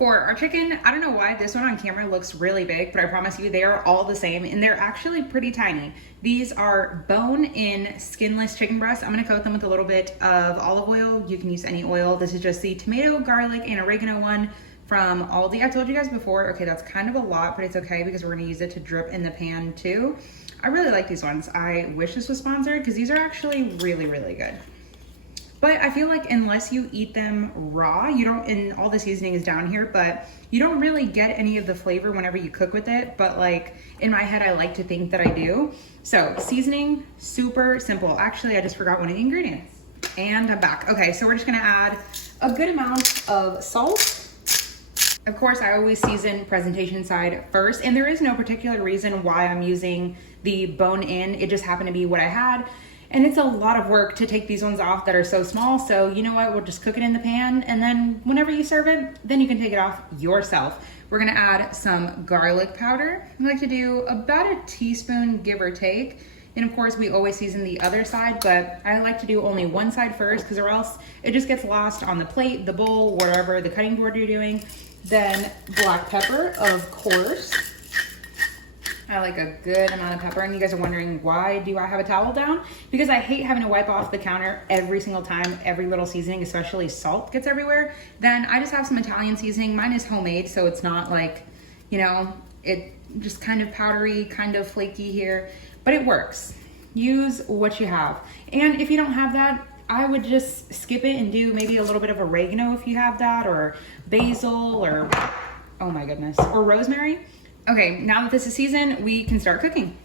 For our chicken, I don't know why this one on camera looks really big, but I promise you they are all the same and they're actually pretty tiny. These are bone-in skinless chicken breasts. I'm gonna coat them with a little bit of olive oil. You can use any oil. This is just the tomato, garlic, and oregano one from Aldi. I told you guys before, okay, that's kind of a lot, but it's okay because we're gonna use it to drip in the pan too. I really like these ones. I wish this was sponsored because these are actually really, really good. But I feel like unless you eat them raw, you don't, and all the seasoning is down here, but you don't really get any of the flavor whenever you cook with it. But like in my head, I like to think that I do. So seasoning, super simple. Actually, I just forgot one of the ingredients and I'm back. Okay, so we're just gonna add a good amount of salt. Of course, I always season presentation side first, and there is no particular reason why I'm using the bone in. It just happened to be what I had. And it's a lot of work to take these ones off that are so small. So you know what, we'll just cook it in the pan and then whenever you serve it, then you can take it off yourself. We're gonna add some garlic powder. I like to do about a teaspoon, give or take. And of course we always season the other side, but I like to do only one side first because or else it just gets lost on the plate, the bowl, whatever, the cutting board you're doing. Then black pepper, of course. I like a good amount of pepper, and you guys are wondering why do I have a towel down? Because I hate having to wipe off the counter every single time, every little seasoning, especially salt gets everywhere. Then I just have some Italian seasoning. Mine is homemade, so it's not like, you know, it just kind of powdery, kind of flaky here, but it works. Use what you have. And if you don't have that, I would just skip it and do maybe a little bit of oregano if you have that, or basil, or, oh my goodness, or rosemary. Okay, now that this is seasoned, we can start cooking.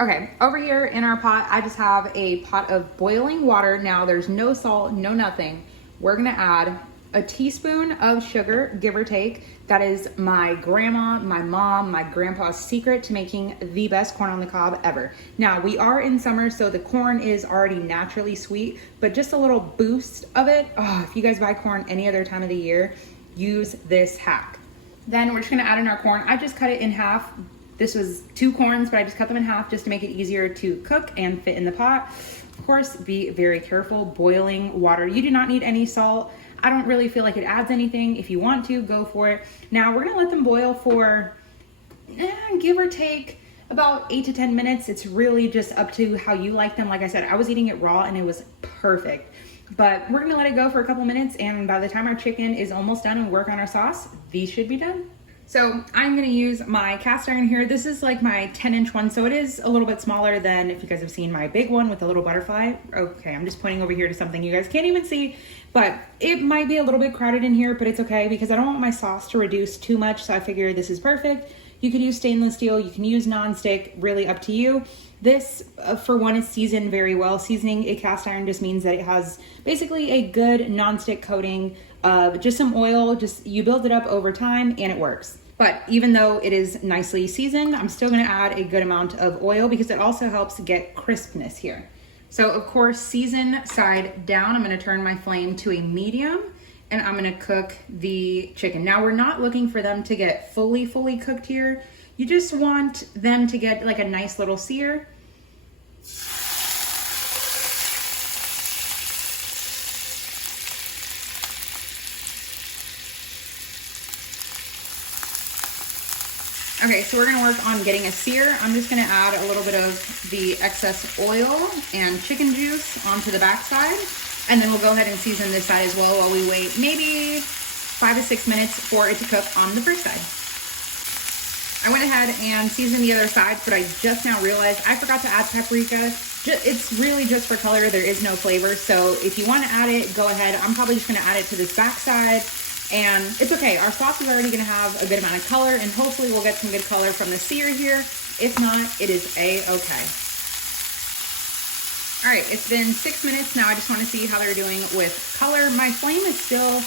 Okay, over here in our pot, I just have a pot of boiling water. Now there's no salt, no nothing. We're gonna add a teaspoon of sugar, give or take. That is my grandma, my mom, my grandpa's secret to making the best corn on the cob ever. Now we are in summer, so the corn is already naturally sweet, but just a little boost of it. Oh, if you guys buy corn any other time of the year, use this hack. Then we're just gonna add in our corn. I just cut it in half. This was 2 corns, but I just cut them in half just to make it easier to cook and fit in the pot. Of course, be very careful. Boiling water. You do not need any salt. I don't really feel like it adds anything. If you want to, go for it. Now we're gonna let them boil for, give or take, about 8 to 10 minutes. It's really just up to how you like them. Like I said, I was eating it raw and it was perfect. But we're gonna let it go for a couple minutes, and by the time our chicken is almost done and work on our sauce, these should be done. So I'm gonna use my cast iron here. This is like my 10-inch one, so it is a little bit smaller than if you guys have seen my big one with the little butterfly. Okay, I'm just pointing over here to something you guys can't even see, but it might be a little bit crowded in here, but it's okay because I don't want my sauce to reduce too much, so I figure this is perfect. You could use stainless steel, you can use non-stick, really up to you. This, for one, is seasoned very well. Seasoning a cast iron just means that it has basically a good non-stick coating of just some oil. Just you build it up over time and it works. But even though it is nicely seasoned, I'm still gonna add a good amount of oil because it also helps get crispness here. So of course, season side down. I'm gonna turn my flame to a medium and I'm gonna cook the chicken. Now we're not looking for them to get fully cooked here. You just want them to get like a nice little sear. Okay, so we're gonna work on getting a sear. I'm just gonna add a little bit of the excess oil and chicken juice onto the backside, and then we'll go ahead and season this side as well while we wait maybe 5 to 6 minutes for it to cook on the first side. I went ahead and seasoned the other side, but I just now realized I forgot to add paprika. It's really just for color. There is no flavor. So if you want to add it, go ahead. I'm probably just going to add it to this back side. And it's okay. Our sauce is already going to have a good amount of color, and hopefully we'll get some good color from the sear here. If not, it is a-okay. All right, it's been 6 minutes now. I just want to see how they're doing with color. My flame is still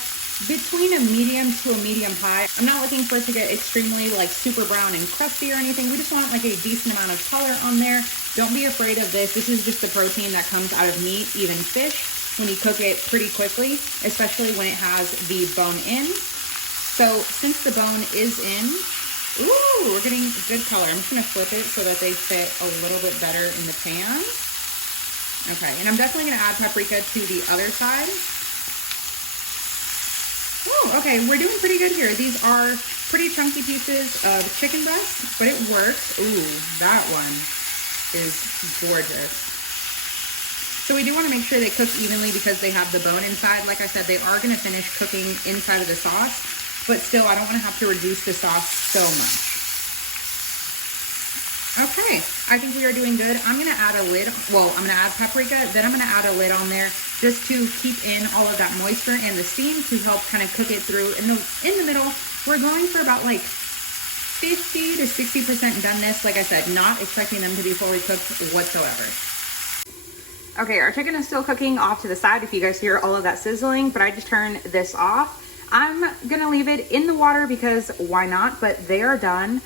between a medium to a medium high. I'm not looking for it to get extremely like super brown and crusty or anything. We just want like a decent amount of color on there. Don't be afraid of this. This is just the protein that comes out of meat, even fish, when you cook it pretty quickly, especially when it has the bone in. So since the bone is in, ooh, we're getting good color. I'm just gonna flip it so that they fit a little bit better in the pan. Okay, and I'm definitely gonna add paprika to the other side. Woo, Oh, okay, we're doing pretty good here. These are pretty chunky pieces of chicken breast, but it works. Ooh, that one is gorgeous. So we do want to make sure they cook evenly because they have the bone inside. Like I said, they are going to finish cooking inside of the sauce, but still I don't want to have to reduce the sauce so much. Okay, I think we are doing good. I'm gonna add a lid, well, I'm gonna add paprika, then I'm gonna add a lid on there just to keep in all of that moisture and the steam to help kind of cook it through. In the middle, we're going for about like 50 to 60% doneness. Like I said, not expecting them to be fully cooked whatsoever. Okay, our chicken is still cooking off to the side if you guys hear all of that sizzling, but I just turned this off. I'm gonna leave it in the water because why not, but they are done.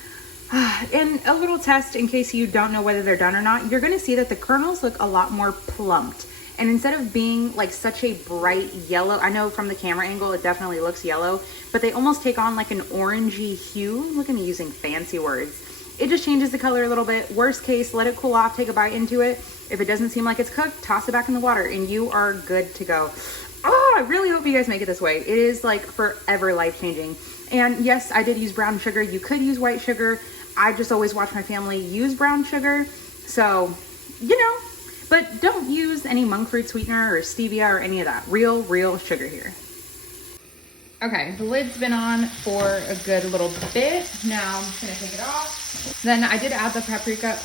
And a little test in case you don't know whether they're done or not, you're gonna see that the kernels look a lot more plumped. And instead of being like such a bright yellow, I know from the camera angle it definitely looks yellow, but they almost take on like an orangey hue. Look at me using fancy words. It just changes the color a little bit. Worst case, let it cool off, take a bite into it. If it doesn't seem like it's cooked, toss it back in the water and you are good to go. Oh, I really hope you guys make it this way. It is like forever life-changing. And yes, I did use brown sugar. You could use white sugar. I just always watch my family use brown sugar. So, you know, but don't use any monk fruit sweetener or stevia or any of that. Real sugar here. Okay, the lid's been on for a good little bit. Now I'm just gonna take it off. Then I did add the paprika.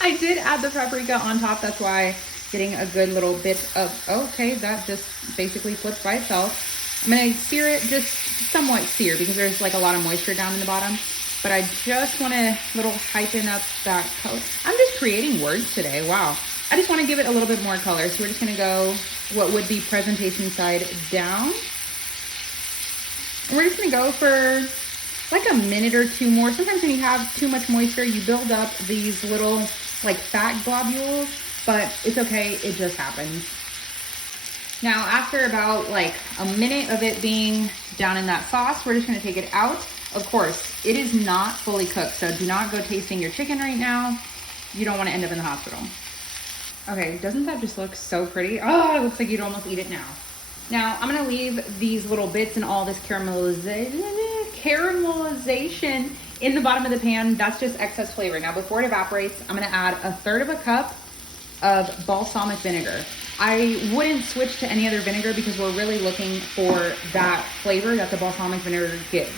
I did add the paprika on top. That's why getting a good little bit of, okay, that just basically flips by itself. I'm gonna sear it, just somewhat sear because there's like a lot of moisture down in the bottom. But I just want to little heighten up that color. I'm just creating words today. Wow. I just want to give it a little bit more color. So we're just going to go what would be presentation side down. And we're just going to go for like a minute or two more. Sometimes when you have too much moisture, you build up these little like fat globules, but it's okay. It just happens. Now, after about like a minute of it being down in that sauce, we're just going to take it out. Of course, it is not fully cooked, so do not go tasting your chicken right now. You don't want to end up in the hospital. Okay, doesn't that just look so pretty? Oh, it looks like you'd almost eat it now. Now, I'm gonna leave these little bits and all this caramelization in the bottom of the pan. That's just excess flavor. Now, before it evaporates, I'm gonna add 1/3 cup of balsamic vinegar. I wouldn't switch to any other vinegar because we're really looking for that flavor that the balsamic vinegar gives.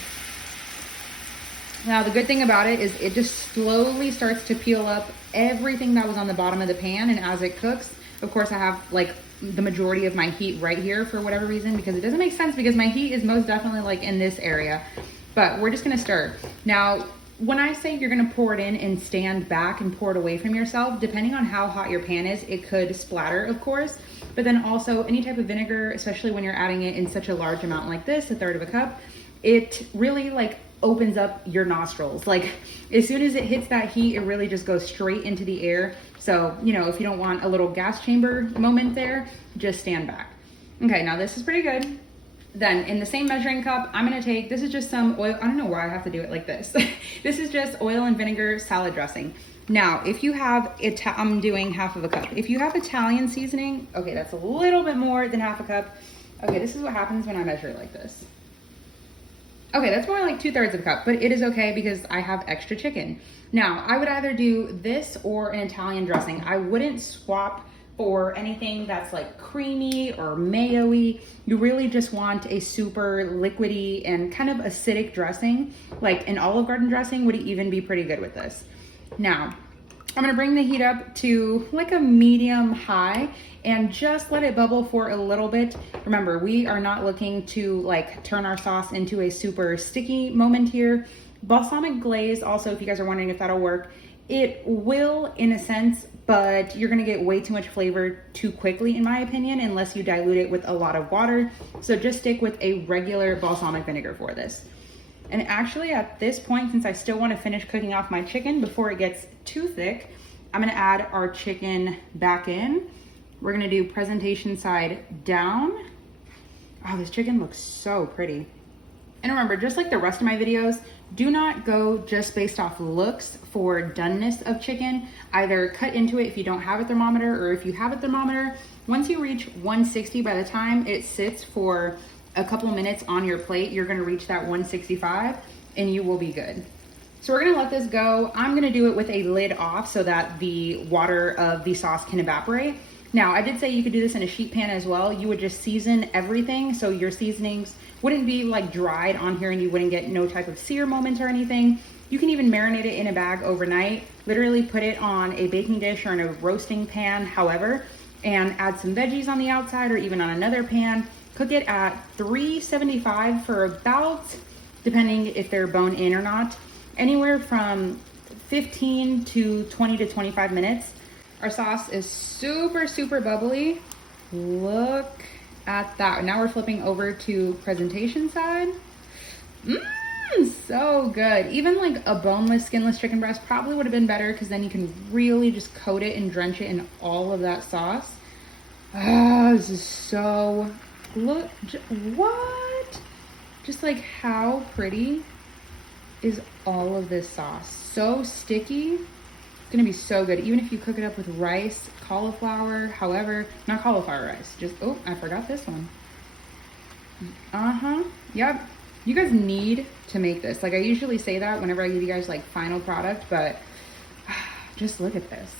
Now, the good thing about it is it just slowly starts to peel up everything that was on the bottom of the pan. And as it cooks, of course, I have like the majority of my heat right here for whatever reason, because it doesn't make sense because my heat is most definitely like in this area. But we're just gonna stir. Now, when I say you're gonna pour it in and stand back and pour it away from yourself, depending on how hot your pan is, it could splatter, of course. But then also any type of vinegar, especially when you're adding it in such a large amount like this, 1/3 cup, it really like opens up your nostrils. Like as soon as it hits that heat, it really just goes straight into the air. So, you know, if you don't want a little gas chamber moment there, just stand back. Okay, now this is pretty good. Then in the same measuring cup, I'm gonna take, this is just some oil. I don't know why I have to do it like this. This is just oil and vinegar salad dressing. Now, if you have, I'm doing 1/2 cup. If you have Italian seasoning, okay, that's a little bit more than 1/2 cup. Okay, this is what happens when I measure it like this. Okay, that's more like 2/3 cup, but it is okay because I have extra chicken. Now, I would either do this or an Italian dressing. I wouldn't swap for anything that's like creamy or mayo-y. You really just want a super liquidy and kind of acidic dressing. Like an Olive Garden dressing would even be pretty good with this. Now, I'm gonna bring the heat up to like a medium high and just let it bubble for a little bit. Remember, we are not looking to like turn our sauce into a super sticky moment here. Balsamic glaze, also, if you guys are wondering if that'll work, it will in a sense, but you're gonna get way too much flavor too quickly, in my opinion, unless you dilute it with a lot of water. So just stick with a regular balsamic vinegar for this. And actually at this point, since I still wanna finish cooking off my chicken before it gets too thick, I'm gonna add our chicken back in. We're gonna do presentation side down. Oh, this chicken looks so pretty. And remember, just like the rest of my videos, do not go just based off looks for doneness of chicken. Either cut into it if you don't have a thermometer, or if you have a thermometer, once you reach 160, by the time it sits for a couple minutes on your plate, you're gonna reach that 165 and you will be good. So we're gonna let this go. I'm gonna do it with a lid off so that the water of the sauce can evaporate. Now, I did say you could do this in a sheet pan as well. You would just season everything so your seasonings wouldn't be like dried on here and you wouldn't get no type of sear moment or anything. You can even marinate it in a bag overnight, literally put it on a baking dish or in a roasting pan, however, and add some veggies on the outside or even on another pan. Cook it at 375 for about, depending if they're bone in or not, anywhere from 15 to 20 to 25 minutes. Our sauce is super, super bubbly. Look at that. Now we're flipping over to presentation side. So good. Even like a boneless, skinless chicken breast probably would have been better because then you can really just coat it and drench it in all of that sauce. Ah, this is so, look, what? Just like how pretty is all of this sauce? So sticky. It's gonna be so good. Even if you cook it up with rice, cauliflower, however, not cauliflower rice, just, oh, I forgot this one. Yep. You guys need to make this. Like I usually say that whenever I give you guys like final product, but just look at this.